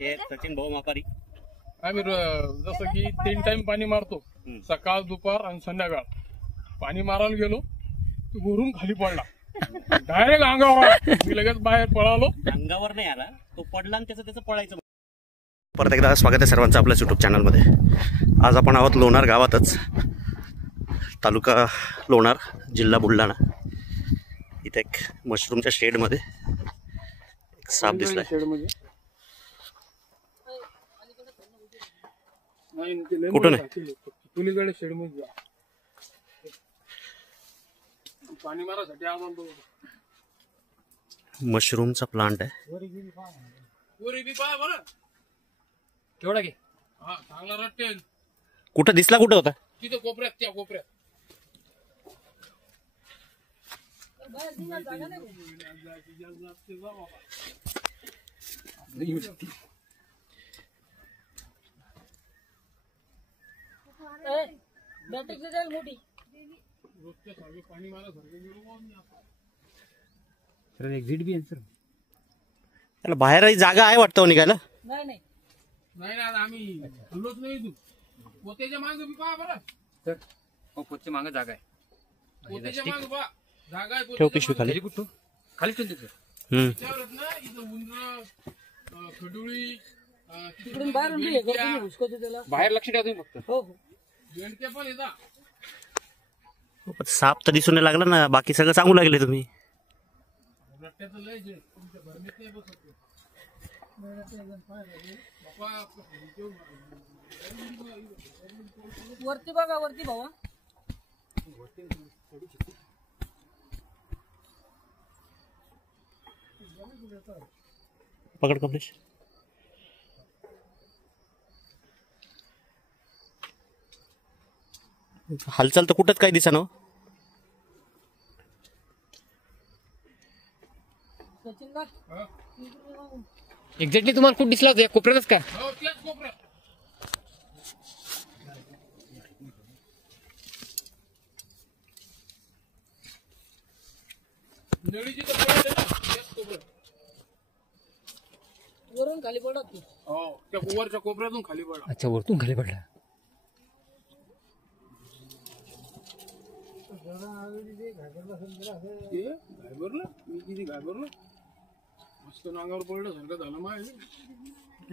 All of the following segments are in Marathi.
हे सचिन भाऊ मापारी. आम्ही जसं की 3 टाइम पाणी मारतो, सकाळ दुपार आणि संध्याकाळ. पाणी मारायला गेलो घरून खाली पडला, डायरेक्ट अंगावर आला. मी लगेच बाहेर पळालो. अंगावर नाही आला, तो पडला आणि त्याचं पळायचं. परत एकदा स्वागत आहे सर्वांचं आपल्या यूट्यूब चॅनलमध्ये. आज आपण आहोत लोणार गावातच, तालुका लोणार, जिल्हा बुलढाणा. इथे एक मशरूमच्या शेडमध्ये एक साप दिसलाय. कुठून आहे? पुलीकडे शेडमध्ये पाणी मारायसाठी आलो. मशरूमचा प्लांट आहे. केवढा घे? हा चांगला रट्टेल. कुठं दिसला? कुठं होता? तिथं कोपऱ्यात, त्या कोपऱ्यात. पाणी मारा एक्झिट बी आहे सर. त्याला बाहेर जागा आहे वाटतं निघायला. नाही आम्ही हल्लोच नाही. तू पोतेच्या मागे बी पहा बरं सर. हो, पोतेच्या मागे जागा आहे. पोतेच्या मागे पहा जागा आहे. ठेव पिशवी खाली. कुठं खाली ठेवते सर. त्याच्यावरच ना इथं उंदर, खडुळी तिकडून बाहेर लक्ष ठेवा तुम्ही फक्त. हो बेंडके पण येतात. साप तर दिसून नाही लागला ना, बाकी सगळं सांगू लागले तुम्ही. रट्ट्याचं लय जे तुमच्या भरणीत नाही बसत. वरती बघा, वरती भावा. पकड कमलेश. हालचाल तर कुठंच काही दिसा ना. एक्झॅक्टली तुम्हाला कुठं दिसला होता? कोपऱ्यातच का? हो तेच कोपऱ्यात. नळीची तर पडत आहे ना, तेच कोपऱ्यात. वरून खाली पडत. हो त्या वरच्या कोपऱ्यातून खाली पडला. अच्छा, वरतून खाली पडला. घाबरलं मी, किती घाबरलो. मस्त नांगावर पडलं सारखं झालं माहिती.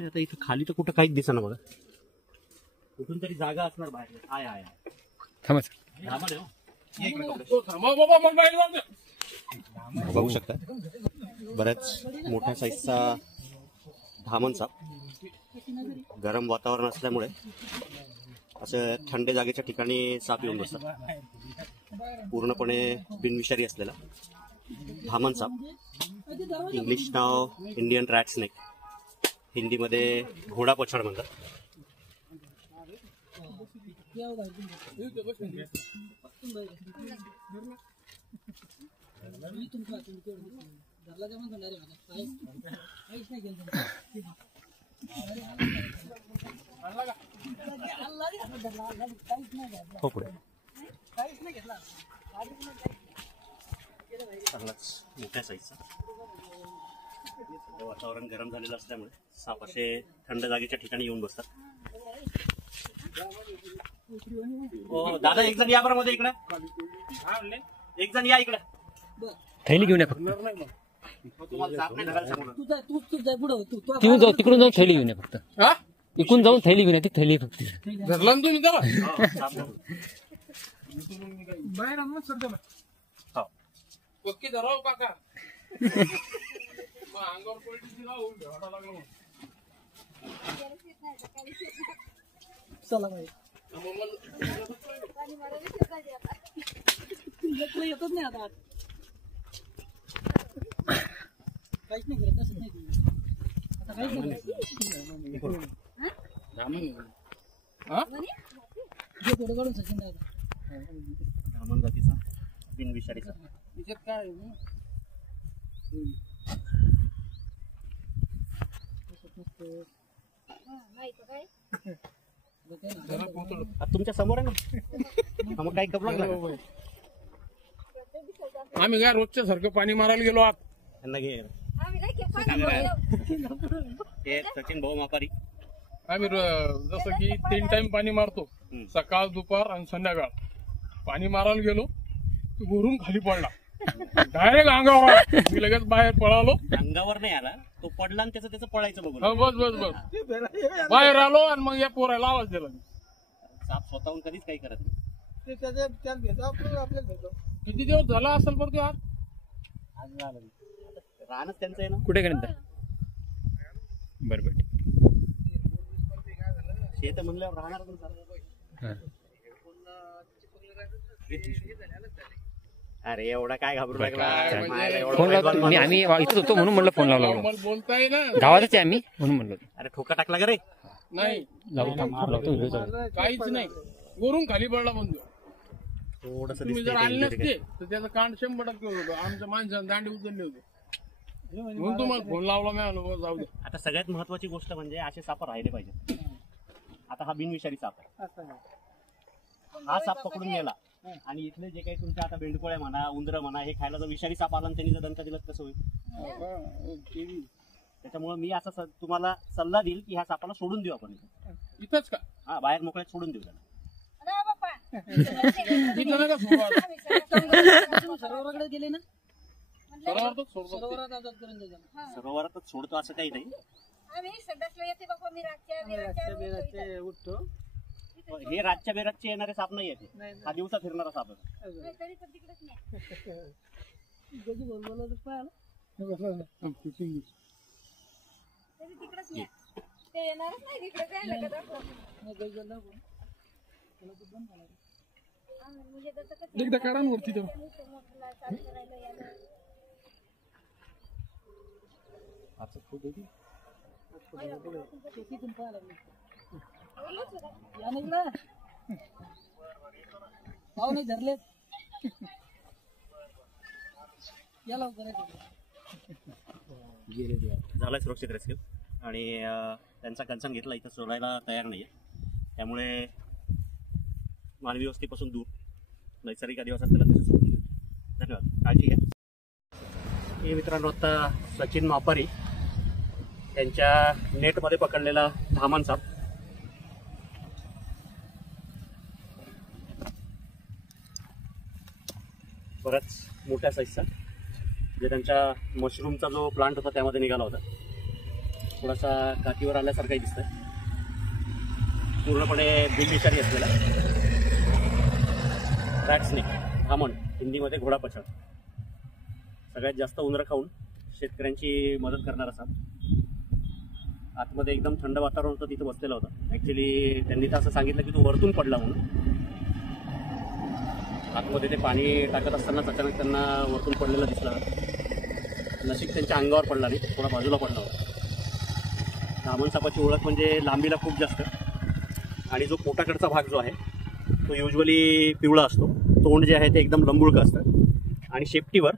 आता इथं खाली तर कुठं काहीच दिसा ना बघा. कुठून तरी जागा असणार बाहेर. आहे आहे थांबा सर. थांबा बाबा, मग बाहेर जाऊ. बघू शकता बऱ्याच मोठ्या साईजचा धामण साप. गरम वातावरण असल्यामुळे असं थंड जागेच्या ठिकाणी साप येऊन बसतात. पूर्णपणे बिनविषारी असलेला धामण साप. इंग्लिश नाव इंडियन रॅट स्नेक, हिंदीमध्ये घोडा पछाड म्हणतात. हो पुढे चांगलाच मोठ्या साईजचा. वातावरण गरम झालेलं असल्यामुळे साप असे थंड जागेच्या ठिकाणी येऊन बसतात. हो दादा, एक जण या बरं मध्ये इकडे. एक जण या इकडे. थैली घेऊन या फक्त. तुम्हाला साप नाही धरायला सांगू. तिकडून जाऊ, तिकडून जाऊन थैली घेऊन या फक्त. इकडून जाऊन थैली घेऊन या. ती थैली फक्त धरला ना तुम्ही त्याला. बाहेर आणलं सर त्याला. पक्की धराव काका. अंगावर पडली लागला. चला बाई, येतच नाही आता. काहीच नाही करत, कसं नाही आता. काहीच नाही थोडं काढून सचिन दादा. धामण जातीचा बिनविषारीचा. त्याच्यात काय तुमच्या समोर आहे ना. मग काही कपडा आम्ही काय रोजच्या सारखं पाणी मारायला गेलो आत. त्यांना घे. हे सचिन भाऊ मापारी. आम्ही जसं की 3 टाइम पाणी मारतो, सकाळ दुपार आणि संध्याकाळ. पाणी मारायला गेलो तो घरून खाली पडला, डायरेक्ट अंगावर आला. मी लगेच बाहेर पळालो. अंगावर नाही आला, तो पडला आणि त्याचं पळायचं बघून. हो, बस बाहेर आलो आणि मग या पोराला आवाज दिला. साप स्वतःहून कधीच काही करत नाही. किती दिवस झाला असेल बरं तो आज? रानच त्यांचं आहे ना. कुठे करत बरोबर. शेत म्हणल्यावर राहणार पण चालू. अरे एवढा काय घाबरू लागला. फोन लावतो मी, आम्ही इथंच होतो म्हणून म्हणलं फोन लावला. नॉर्मल बोलताय ना. गावातच आहे आम्ही म्हणून म्हणलो. अरे ठोका टाकला का रे. नाही लावतो. काहीच नाही, वरून खाली पडला बंद. थोडस तुम्ही जर आले नसते तर त्याचं कांड 100% होतं. आमच्या माणसाने दांडी उचलली होती म्हणून तुम्हाला फोन लावला. मी आलो जाऊ दे. आता सगळ्यात महत्वाची गोष्ट म्हणजे असे साप राहिले पाहिजे. आता हा बिनविषारी साप आहे. हा साप पकडून गेला आणि इथले जे काही तुमच्या आता बेंडकोळ्या म्हणा, उंदरं म्हणा, हे खायला जर विषारी साप आला आणि त्यांनी जर दणका दिला कसं होईल. त्याच्यामुळे मी असा तुम्हाला सल्ला देईल की ह्या सापाला सोडून देऊ आपण इथंच का? हा, बाहेर मोकळ्यात सोडून देऊ त्याला. इथं नका सोडू आता. सरोवराकडे गेले ना, सरोवरातच सोडतो. सरोवरात आजाद करून द्यायचं. सरोवरातच सोडतो असं काही नाही. उठतो. हे रातच्या बेरातचे येणारे साप नाही येते. हा दिवसा फिरणारा साप आहे. एकदा काढा ना वरती तेव्हा. पाव नाही धरले या लवकर. झालाय सुरक्षित रेस्क्यू आणि त्यांचा कन्सर्न घेतला. इथं सोडायला तयार नाहीये, त्यामुळे मानवी वस्तीपासून दूर नैसर्गिक अधिवासात त्याला तिथे सोडून दिलं. धन्यवाद, काळजी घ्या. हे मित्रांनो आता सचिन मापारी त्यांच्या नेटमध्ये पकडलेला धामण साप. बराच मोठ्या साईजचा, जे त्यांच्या मशरूमचा जो प्लांट होता त्यामध्ये निघाला होता. थोडासा काठीवर आल्यासारखाही दिसतंय. पूर्णपणे बिनविषारी असलेला रॅट स्नेक, धामण, हिंदीमध्ये घोडापछाड. सगळ्यात जास्त उंदरं खाऊन शेतकऱ्यांची मदत करणारा साप. आतमध्ये एकदम थंड वातावरण होतं, तिथं बसलेला होता. ॲक्च्युली त्यांनी तर असं सांगितलं की तो वरतून पडला म्हणून. आतमध्ये ते पाणी टाकत असतानाच अचानक त्यांना वरतून पडलेला दिसला. नशीब त्यांच्या अंगावर पडला नाही, थोडा बाजूला पडला होता. धामण सापाची ओळख म्हणजे लांबीला खूप जास्त आणि जो पोटाकडचा भाग जो आहे तो युजली पिवळा असतो. तोंड जे आहे ते एकदम लंबुळकं असतं आणि शेपटीवर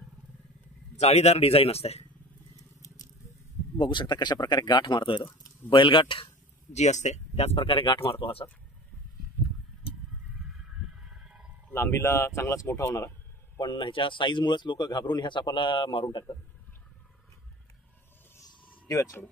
जाळीदार डिझाईन असते. बघू शकता कशा प्रकारे गाठ मारतोय तो. बैलगाठ जी असते त्याच प्रकारे गाठ मारतो हा साप. लांबीला चांगलाच मोठा होणारा, पण ह्याच्या साईजमुळेच लोक घाबरून ह्या सापाला मारून टाकतात. देऊयात सोडून.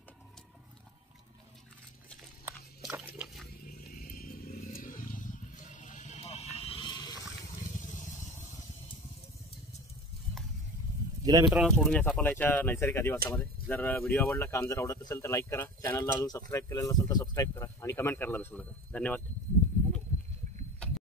दिल्या मित्रांनो सोडून या सापाला याच्या नैसर्गिक अधिवासामध्ये. जर व्हिडिओ आवडला, काम जर आवडत असेल तर लाईक करा. चॅनलला अजून सबस्क्राईब केलेलं नसेल तर सबस्क्राईब करा आणि कमेंट करायला विसरू नका. धन्यवाद.